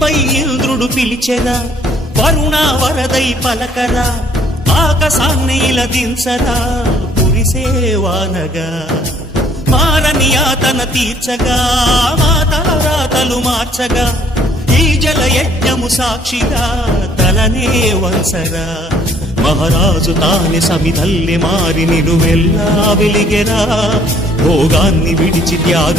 భూమిపై ఇంద్రుడు పిలిచెరా వరుణ వరదై పలకరా ఆకాశాన్ని ఇలా దించరా కురిసేవానగా మారని యాతన తీర్చగా మాతల రాతలు మార్చగా ఈ జల యజ్ఞము సాక్షిగా తలనే వంసరా మహారాజు తానే సమిధల్లె మారి నిలువెల్లా వెలిగెరా భోగాన్ని విడిచి త్యాగ